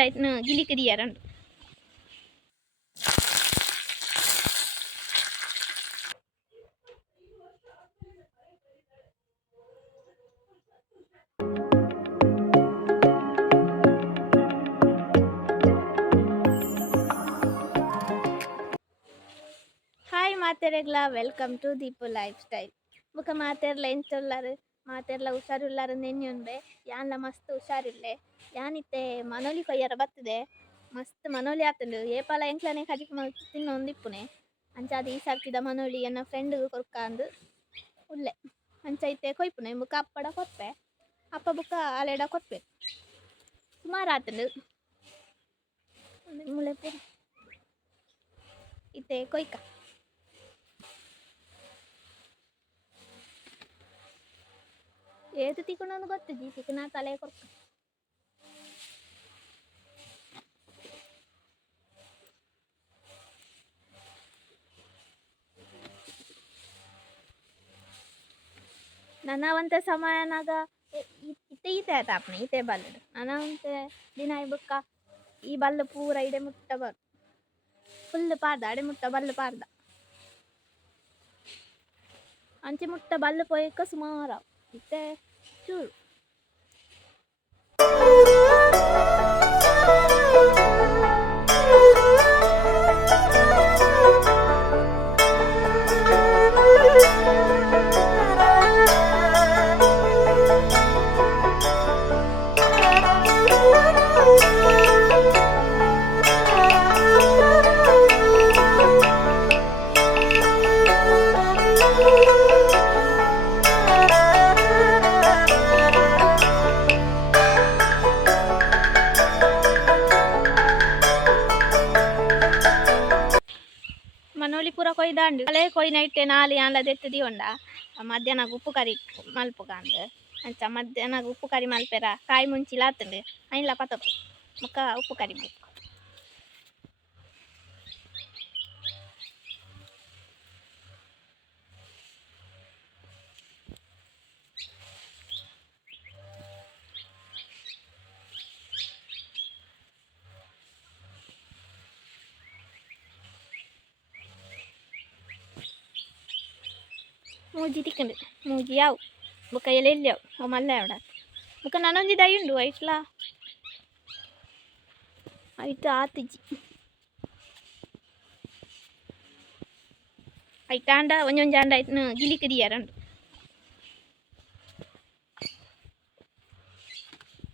ಜಾಂಡಾಯ್ತು ಗಿಲಿ ಕಿರಿಯರಂಡು ಹಾಯ್ ಮಾತೆರೆಗ್ಲ welcome to Deepu lifestyle ಬುಕ್ಕ ಮಾತೆರ್ಲ ಎಂಚೊಲ್ಲಾರು ಮಾತೆರ್ಲ ಹುಷಾರುಲ್ಲಾರು ನೆನ್ಯೊಂದೆ ಯಾನ್ಲ ಮಸ್ತ್ ಹುಷಾರಿಲ್ಲೆ ಯಾನಿತ್ತೆ ಮನೋಲಿ ಕೊಯ್ಯರ ಬತ್ತದೆ ಮಸ್ತ್ ಮನೋಲಿ ಆತಂಡು ಏಪಾಲ ಎಂಕ್ಲನೆ ಕಜಿಕ್ ತಿನ್ನೋ ಒಂದಿಪ್ಪುನೆ ಅಂಚಾದ ಈ ಸರ್ತಿದ ಮನೋಲಿ ಎನ್ನ ಫ್ರೆಂಡ್ ಕೊರ್ಕಾಂದು ಉಲ್ಲೆ ಅಂಚೈತೆ ಕೊಯ್ಪುನೆ ಬುಕ್ಕ ಅಪ್ಪಡ ಕೊಪ್ಪೆ ಅಪ್ಪ ಬುಕ್ಕ ಅಲೆಡ ಕೊಪ್ಪೆ ಸುಮಾರು ಆತಂಡು ಮುಳೆ ಪೂರ ಇತ್ತೆ ಕೊಯ್ಕ ಏತು ತಿಕ್ಕೊಂಡೊಂದು ಗೊತ್ತಿದ್ದಿ ತಿಕ್ಕನ ತಲೆ ಕೊರ್ಕ ನನವಂತೆ ಸಮಯನಾಗ ಇತ್ತೆ ಈತೆ ಆಯ್ತು ಆಪನೆ ಈತೆ ಬಲ್ಲು ನನವಂತೆ ದಿನ ಬುಕ್ಕ ಈ ಬಲ್ಲು ಪೂರ ಇಡೆ ಮುಟ್ಟ ಬರ್ ಫುಲ್ ಪಾರ್ದ ಅಡೆ ಮುಟ್ಟ ಬಲ್ಲು ಪಾರ್ದ ಅಂಚೆ ಮುಟ್ಟ ಬಲ್ಲು ಪೋಯಕ್ಕ ಸುಮಾರು ಇತ್ತೆ ಚೂರು ಮನೋಲಿ ಪೂರ ಕೊಯ್ದಾಂಡು ಅಲೆ ಕೊಯ್ ನೈಟೆ ನಾಲಿ ಆನ್ಲ ದೆತ್ತದಿ ಉಂಡ ಮಧ್ಯಾಹ್ನ ಉಪ್ಪು ಕರಿ ಮಲ್ಪುಗಾಂಡ್ ಅಂಚ ಮಧ್ಯಾಹ್ನ ಉಪ್ಪು ಕರಿ ಮಲ್ಪೆರ ಕಾಯಿ ಮುಂಚಿಲ ಆತಂಡು ಐನ್ಲ ಪತಪು ಮುಕ್ಕ ಉಪ್ಪು ಕರಿ ಮಲ್ಪು ಮೂಜಿ ತಿಕ್ಕಂಡು ಮೂಜಿ ಯಾವು ಬುಕ್ಕ ಎಲೆಲ್ಯವು ಅವು ಮಲ್ಲ ಅವಡ ಬುಕ್ಕ ನನೊಂಜಿ ದೈ ಉಂಡು ಐಟ್ಲ ಐಟ್ ಆತಿಜಿ ಐಟ್ ಆಂಡ ಒಂಜೊಂಜಿ ಆಂಡ ಐಟ್ನು ಗಿಲಿ ಕಿರಿಯರಂಡು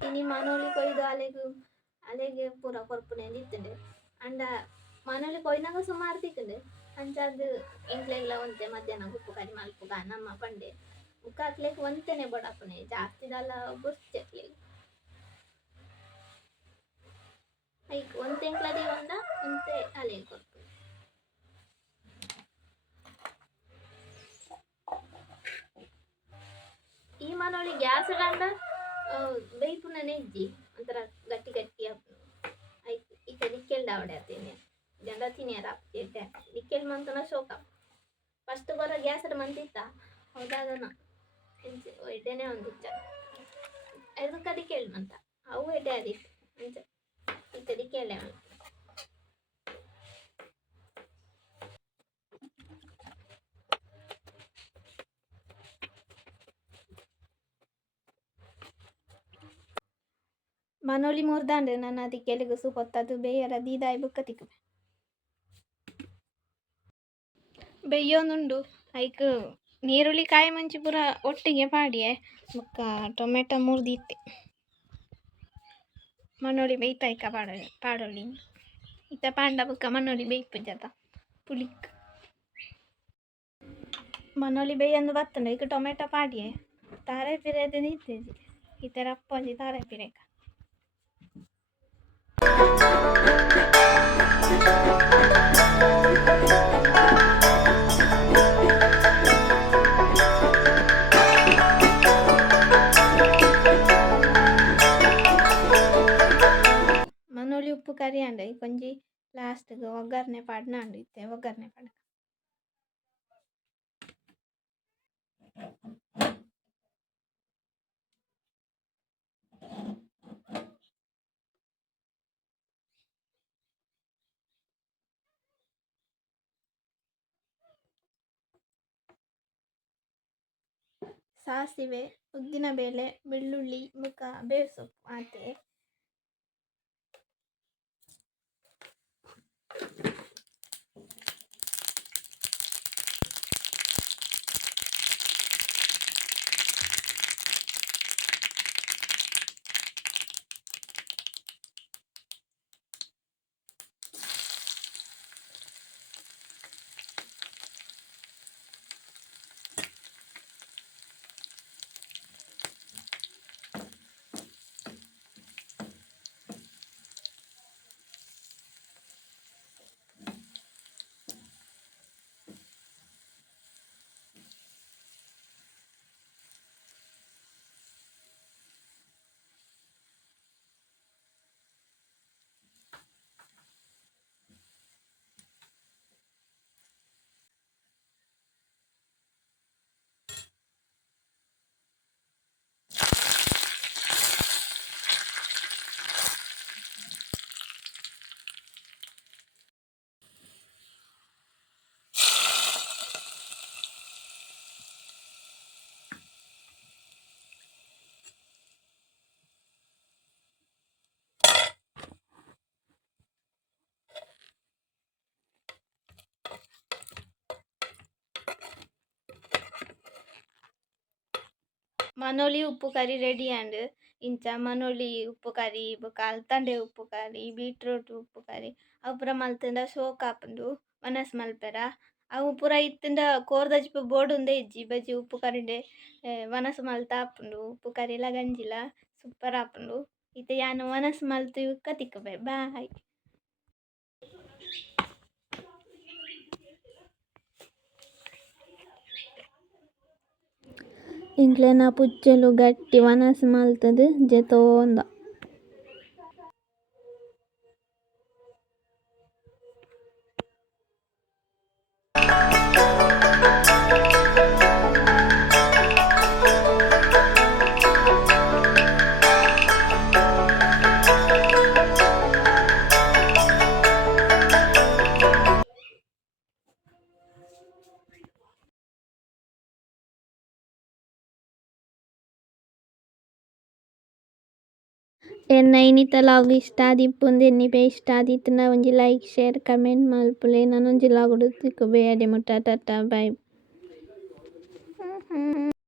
ಇನಿ ಮನೋಲಿ ಕೊಯ್ದು ಅಲೆಗೆ ಪೂರ ಕೊರ್ಪುನೆ ದಿತ್ತಂಡು ಅಂಡ ಮನೋಲಿ ಕೊಯ್ನಾಗ ಸುಮಾರು ತಿಕ್ಕಂಡು ಅಂಚಾದ ಎಂಕ್ಲೆಗ್ಲ ಒಂತೆ ಮಧ್ಯಾಹ್ನ ಉಪ್ಪು ಕರಿ ಮಲ್ಪುಗ ನಮ್ಮ ಪಂಡೆ ಉಕ್ಕ ಹಾಕ್ಲಿಕ್ಕೆ ಒಂತೆನೆ ಬಡಪನೆ ಜಾಸ್ತಿದಲ್ಲ ಬುರ್ಚೆಕ್ಲಿಗೆ ಐಕ್ ಒಂತೆ ಎಂಕ್ಲದಿ ಒಂದ ಒಂತೆ ಅಲೆ ಕೊರ್ಪು ಈ ಮನೋಳಿ ಗ್ಯಾಸ್ ಅಂಡ ಬೇಯ್ಪುನ ನೆಜ್ಜಿ ಒಂಥರ ಗಟ್ಟಿ ಗಟ್ಟಿ ಆಯ್ತು ಈತ ನಿಕ್ಕೆಲ್ಡ ಅವಡೆ ಆತೇನೆ ಜಂಡ ತಿನ್ಯಾರ ನಿಕ್ಕೆಲ್ ಮಂತನ ಶೋಕ ಫಸ್ಟ್ ಬರ ಗ್ಯಾಸ್ ಮಂತಿತ್ತ ಹೌದಾದನ ಎಡ್ಡೆನೆ ಒಂದಿಚ್ಚ ಅದಕ್ಕೆ ಅದಕ್ಕೆ ಮಂತ ಅವು ಎಡ್ಡೆ ಆದಿತ್ತು ಅಂಚ ಇತ್ತದಿಕ್ಕೆ ಎಳ್ಳೆ ಮನೋಲಿ ಮುರ್ದಾಂಡು ನನ್ನ ಅದಕ್ಕೆ ಎಲೆಗು ಸೂಪತ್ತದು ಬೇಯರ ದೀದಾಯಿ ಬುಕ್ಕ ತಿಕ್ಕುವೆ ಬೇಯೋನುಂಡು ಐಕ್ ನೀರುಳ್ಳಿ ಕಾಯಿ ಮುಂಚಿ ಪೂರ ಒಟ್ಟಿಗೆ ಪಾಡಿಯೆ ಬುಕ್ಕ ಟೊಮೆಟೊ ಮುರ್ದಿತ್ತೆ ಮನೋಲಿ ಬೇಯ್ತಾಯ್ಕ ಪಾಡೋಳಿ ಇತ್ತ ಪಾಂಡ ಬುಕ್ಕ ಮನೋಲಿ ಬೇಯ್ಪು ಜತ ಪುಳಿಕ್ ಮನೋಲಿ ಬೇಯಂದು ಬತ್ತಂಡು ಈಗ ಟೊಮೆಟೊ ಪಾಡಿಯೆ ತಾರೆ ಪಿರೆದು ನಿಂತೇಜಿ ಈ ಥರ ಅಪ್ಪಂಜಿ ತಾರೆ ಪಿರೆಕ ಮನೋಲಿ ಉಪ್ಪು ಕರಿ ಅಂಡ ಕೊಂಜಿ ಲಾಸ್ಟ್ಗೆ ಒಗ್ಗರಣೆ ಪಾಡ್ನ ಅಂಡು ಇತ್ತೆ ಒಗ್ಗರಣೆ ಪಾಡ ಸಾಸಿವೆ, ಉದ್ದಿನಬೇಳೆ, ಬೆಳ್ಳುಳ್ಳಿ, ಬೇವು ಸೊಪ್ಪು ಹಾಕಿ మనోಲಿ ಉಪ್ಪು ಕರಿ ರೆಡಿ ಆಂಡ್ ಇಂಚ మనోಲಿ ಉಪ್ಪು ಕರಿ ಬೊಕ ಅಲ್ತಂಡೆ ಉಪ್ಪು ಕರಿ ಬೀಟ್ರೂಟ್ ಉಪ್ಪು ಕರಿ ಅವು ಪೂರ ಮಲ್ತುಂಡ ಸೋಕ್ ಆಪುಂಡು ಮನಸ್ ಮಲ್ಪೆರ ಅವು ಪೂರ ಇತ್ತಿಂಡ ಕೋರ್ದಜ್ಪು ಬೋಡುಂದೆ ಇಜ್ಜಿ ಬಜ್ಜಿ ಉಪ್ಪು ಕರಿಡೆ ವನಸ್ ಮಲ್ತ ಆಪುಂಡು ಉಪ್ಪು ಕರಿಲ ಗಂಜಿಲ ಸೂಪರ್ ಆಪುಂಡು ಇತ್ತೆ ಯಾನ್ ವನಸ್ ಮಲ್ತು ಇವುಕ್ಕ ತಿಕ್ಕುವೆ ಬಾಯ್. ಇಂಕ್ಲೆನ ಪುಚ್ಚೆಲು ಗಟ್ಟಿ ವನಸ್ ಮಲ್ತುದು ಜೆತೋಂದ. ಎನ್ನ ಇನ್ನಿತ ಲಾಗ್ ಇಷ್ಟ ಆದಿಪ್ಪುಂಡು ಎನ್ನಿಪೆ ಇಷ್ಟ ಆದಿತ್ತಂಡ ಒಂಜಿ ಲೈಕ್ ಶೇರ್ ಕಮೆಂಟ್ ಮಲ್ಪುಲೆ. ನನೊಂಜಿ ಲಾಗುಡು ತಿಕ್ಕುವೆ ಎಡೆ ಮುಟ್ಟ ಟಾಟಾ ಬೈ.